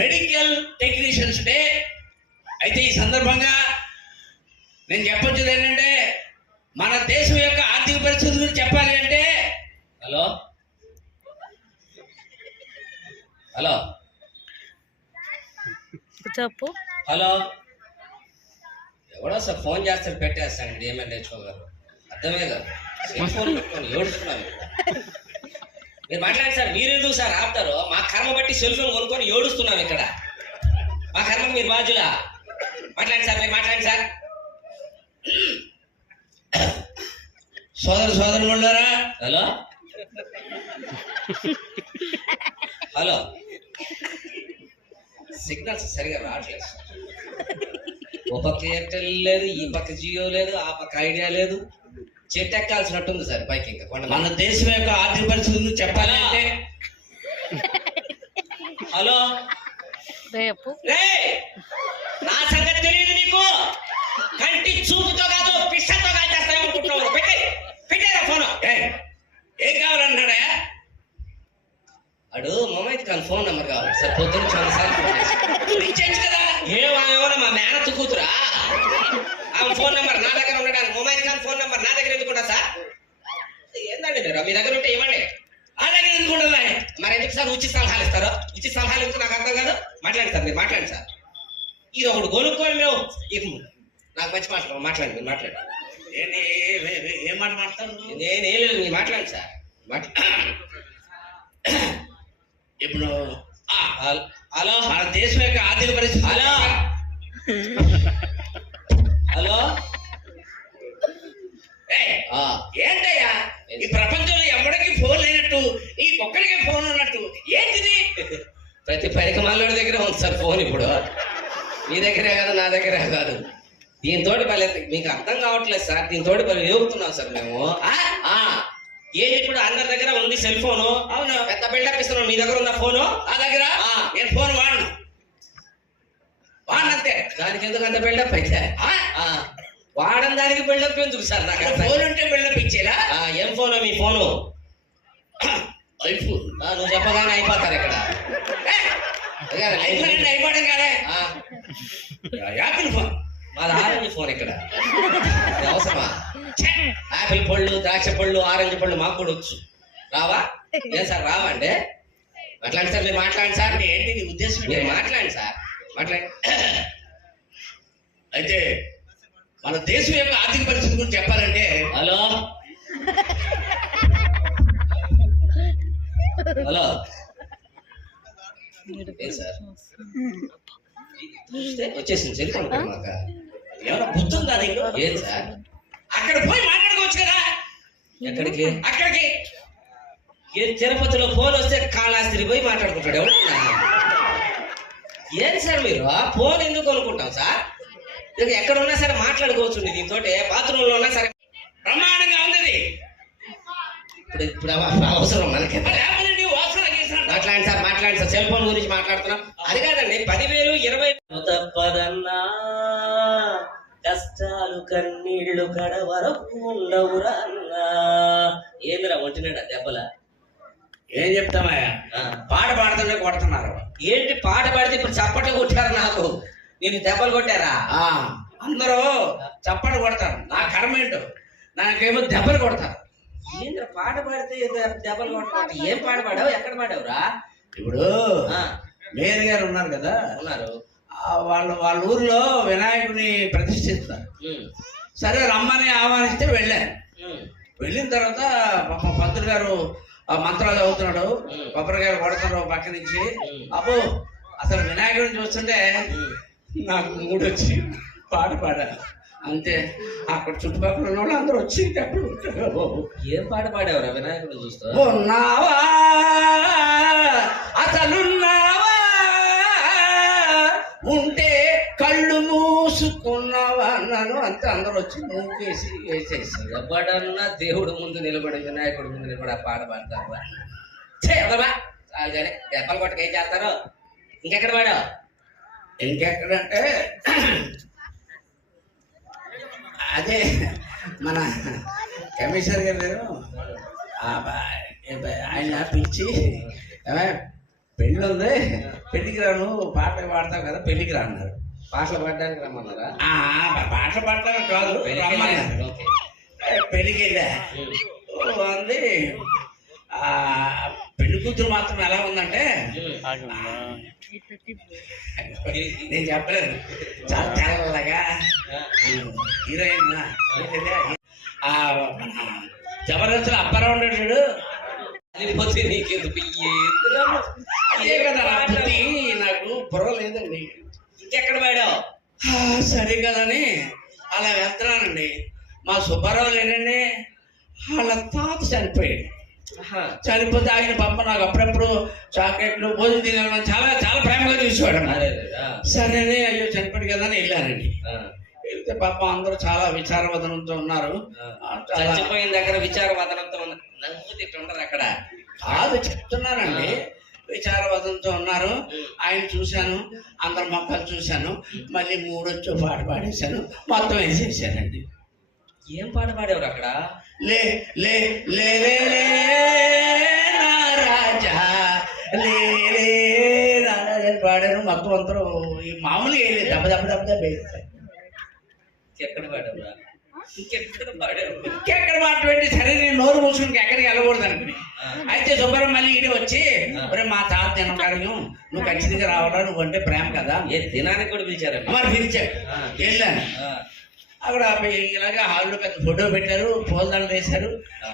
Medical technicians day. అయితే ఈ సందర్భంగా నేను చెప్పొచ్చేది ఏంటంటే, మన దేశం యొక్క ఆర్థిక పరిస్థితి గురించి చెప్పాలి అంటే, హలో హలో చెప్పు. హలో, ఎవడో సార్ ఫోన్ చేస్తాడు, పెట్టేస్తాను. ఏమైనా నేర్చుకోగలరు, అర్థమే కాదు. సెల్ ఫోన్ పెట్టుకొని ఏడుస్తున్నాం. మీరు మాట్లాడండి సార్. మీరు ఎందుకు సార్ ఆపుతారు? మా కర్మ బట్టి సెల్ ఫోన్ కొనుక్కొని ఏడుస్తున్నాం ఇక్కడ. మా కర్మ మీరు బాధ్యులా? మాట్లాడండి సార్, మీరు మాట్లాడండి సార్. సోదరులారా, హలో హలో, సిగ్నల్స్ సరిగా రావట్లేదు. ఓ పక్క ఎయిర్టెల్ లేదు, ఈ పక్క జియో లేదు, ఆ పక్క ఐడియా లేదు. చెట్టు ఎక్కాల్సినట్టుంది సార్ పైకి. ఇంకా మన దేశం యొక్క ఆర్థిక పరిస్థితి గురించి చెప్పాలి అంటే, హలో రేపు నా సంగతి తెలియదు నీకు. కంటి చూపుతో కాదు, పిష్టతో కాల్చేస్తామనుకుంటున్నావు. పెట్టేరా ఫోన్. ఏం కావాలన్నాడా? అడు మొమైత్ ఖాన్ ఫోన్ నెంబర్ కావాలి సార్. పొద్దున్న చాలా సార్లు ఫోన్ చేశాను కదా. ఏమన్నా మా మేనత్తు కూతురా? ఆమె ఫోన్ నెంబర్ నా దగ్గర ఉండడానికి మొమైత్ ఖాన్ ఫోన్ నెంబర్ నా దగ్గర ఎందుకుంటా సార్? ఏందండి మీరు? మీ దగ్గర ఉంటే ఇవ్వండి. ఆ దగ్గర ఎందుకుంటా? మరి ఎందుకు సార్ ఉచిత సలహాలు ఇస్తారు? ఉచిత సలహాలు ఎందుకు నాకు అర్థం కాదు. మాట్లాడండి సార్, మీరు మాట్లాడండి సార్. ఇది ఒకటి కొనుక్కొని మేము ఇక నాకు మంచి మాట మాట్లాడండి. మీరు మాట్లాడండి. ఏం మాట మాట్లాడతారు? నేనేం లేదు, మీరు మాట్లాడండి సార్. ఇప్పుడు హలో, మన దేశం యొక్క ఆర్థిక పరిస్థితి. హలో హలో, ఏంటయ్యా ఈ ప్రపంచంలో ఎవరికి ఫోన్ లేనట్టు ఈ ఒక్కడికే ఫోన్ ఉన్నట్టు ఏంటిది? ప్రతి పరికమాలోడి దగ్గర ఉంది సార్ ఫోన్. ఇప్పుడు మీ దగ్గరే కాదు, నా దగ్గరే కాదు. దీంతో మీకు అర్థం కావట్లేదు సార్. దీంతో ఏగుతున్నాం సార్ మేము. ఏంటి ఇప్పుడు అందరి దగ్గర ఉంది సెల్ ఫోను. అవును, పెద్ద బిల్డప్ ఇస్తున్నాం. మీ దగ్గర ఉందా ఫోను? నా దగ్గర నేను ఫోన్ వాడినంతే. దానికి ఎందుకు అంత బిల్డప్ అయితే? వాడని దానికి బిల్డప్ ఎందుకు సార్? నాకు ఫోన్ అంటే బిల్డప్ ఇచ్చేలా? ఏం ఫోను మీ ఫోను? ఐఫోన్. నువ్వు చెప్పగానే అయిపోతారు ఇక్కడ. అయిపోవడం కాదే, యాపిల్ ఫోన్. మాది ఆరెంజ్ ఫోన్ ఇక్కడ. అవసరమా? యాపిల్ పళ్ళు, ద్రాక్ష పళ్ళు, ఆరెంజ్ పళ్ళు మాకు కూడా వచ్చు. రావా? ఏం సార్ రావా అండి? మాట్లాడండి సార్, మీరు మాట్లాడండి సార్. ఏంటి నీ ఉద్దేశం? మీరు మాట్లాడండి సార్, మాట్లాడండి. అయితే మన దేశం యొక్క ఆర్థిక పరిస్థితి గురించి చెప్పాలంటే, హలో హలో, ఏం సార్ వచ్చేసింది సెల్ ఫోన్ మాక. ఏమైనా బుద్ధి ఉందా నీకు? ఏం సార్? అక్కడ పోయి మాట్లాడుకోవచ్చు కదా. ఎక్కడికి? అక్కడికి. ఏ తిరుపతిలో ఫోన్ వస్తే కాళాస్త్రి పోయి మాట్లాడుకుంటాడు ఎవరు? ఏం సార్ మీరు ఫోన్ ఎందుకు అనుకుంటాం సార్? ఎక్కడ ఉన్నా సరే మాట్లాడుకోవచ్చు. దీంతో బాత్రూమ్ లో ఉన్నా సరే బ్రహ్మాండంగా ఉంది. ఇప్పుడు అవసరం మనకి. మాట్లాడండి సార్, మాట్లాడండి సార్. సెల్ ఫోన్ గురించి మాట్లాడుతున్నాం. అది కాదండి, 10,000 20 తప్పదన్నా కష్టాలు కన్నీళ్లు కడవరకు ఉండవురా అన్నా. ఏందిరా ఒంటినాడా దెబ్బల? ఏం చెప్తామయ్యా, పాట పాడుతుంటే కొడుతున్నారు. ఏంటి పాట పాడితే ఇప్పుడు చప్పట్లు కొట్టారు నాకు? నేను దెబ్బలు కొట్టారా? అందరూ చప్పట్లు కొడతారు. నా కర్మ ఏంటో, నాకేమో దెబ్బలు కొడతారు. ఏంద్ర పాట పాడితే దెబ్బలు కొట్టమాట? ఏం పాట పాడావు? ఎక్కడ పాడావురా? ఇప్పుడు మేయర్ గారు ఉన్నారు కదా, ఉన్నారు. వాళ్ళ ఊర్లో వినాయకుని ప్రతిష్ఠిస్తారు. సరే రమ్మని ఆహ్వానిస్తే వెళ్ళాను. వెళ్ళిన తర్వాత పంతులు గారు మంత్రాలు చదువుతున్నాడు, కొబ్బరికాయ కొడుతున్నాడు పక్క నుంచి. అబ్బో, అసలు వినాయకుడిని చూస్తుంటే నాకు మూడొచ్చి పాట పాడాను అంతే. అక్కడ చుట్టుపక్కల ఉన్న వాళ్ళు అందరూ వచ్చి ఏం పాట పాడేవరా వినాయకుడు చూస్తా? ఉన్నావా అసలున్నావా, ఉంటే కళ్ళు మూసుకున్నావా అన్నాను అంతే. అందరూ వచ్చి మూకేసి వేసేసి ఎవడన్నా దేవుడు ముందు నిలబడి వినాయకుడు ముందు నిలబడి ఆ పాట పాడతారు. చాలు కానీ దెబ్బలు కొట్టక ఏం చేస్తారు? ఇంకెక్కడ పాడావు? ఇంకెక్కడంటే అదే మన కమిషనర్ గారు ఆయన పిలిచి పెళ్ళి ఉంది, పెళ్లికి రాను, పాటలు పాడతావు కదా, పెళ్లికి రా అన్నారు. పాటలు పాడడానికి రమ్మన్నారా? పాటలు పాడతాను కాదు, రమ్మన్నారు. ఓకే. పెళ్లికి వెళ్ళా. అంది పెళ్లి కూతురు మాత్రం ఎలా ఉందంటే, నేను చెప్పలేదు, చాలా తెల్లగా హీరోయిన్ జబర్దస్త్ అప్పారావు ఉండేటాడు. పోతే నీకెందుకు అదే కదా నా బుద్ధి, నాకు బుర్ర లేదండి. ఇంకెక్కడ పాడావు? సరే కదని అలా వెళ్తున్నానండి. మా సుబ్బారావు లేనండి, వాళ్ళ తాత చనిపోయాడు. చనిపోతే ఆయన పాప నాకు అప్పుడప్పుడు చాక్లెట్లు భోజనం తినాలని చాలా చాలా ప్రేమగా చూసేవాడు. సరే అయ్యో చనిపోయాడు కదా అని వెళ్ళానండి. వెళ్తే పాప అందరూ చాలా విచారవదనంతో ఉన్నారు. చచ్చిపోయిన దగ్గర విచారవదనంతో ఉండరు అక్కడ. కాదు చెప్తున్నానండి, విచారవదంతో ఉన్నారు. ఆయన చూశాను, అందరి మొక్కలు చూశాను, మళ్ళీ మూడొచ్చు పాట పాడేశాను, మొత్తం వేసేసానండి. ఏం పాట పాడేవారు అక్కడ? లే లే లే లే లే నా రాజా, లే లే నా రాజా పాడారు. మొత్తం అందరూ ఈ మామూలుగా వేయలేదు, దెబ్బ దెబ్బ దెబ్బ దెబ్బ వేస్తారు. ఎక్కడ పాడావురా? ఇంకెక్కడ పాడావు? ఇంకెక్కడ మాట్లాడి సరే నేను నోరు మూసుకుని ఎక్కడికి వెళ్ళకూడదు అనుకుని. అయితే సుబ్బారావు మళ్ళీ ఈడే వచ్చి, ఒరే మా తాత తినకాడు, నువ్వు ఖచ్చితంగా రావాలా, నువ్వు అంటే ప్రేమ కదా. ఏ దినానికి కూడా పిలిచారు? మరి పిలిచాడు, వెళ్ళాను. అక్కడ ఇలాగా హాల్లో పెద్ద ఫోటో పెట్టారు, పూలదండలు వేశారు.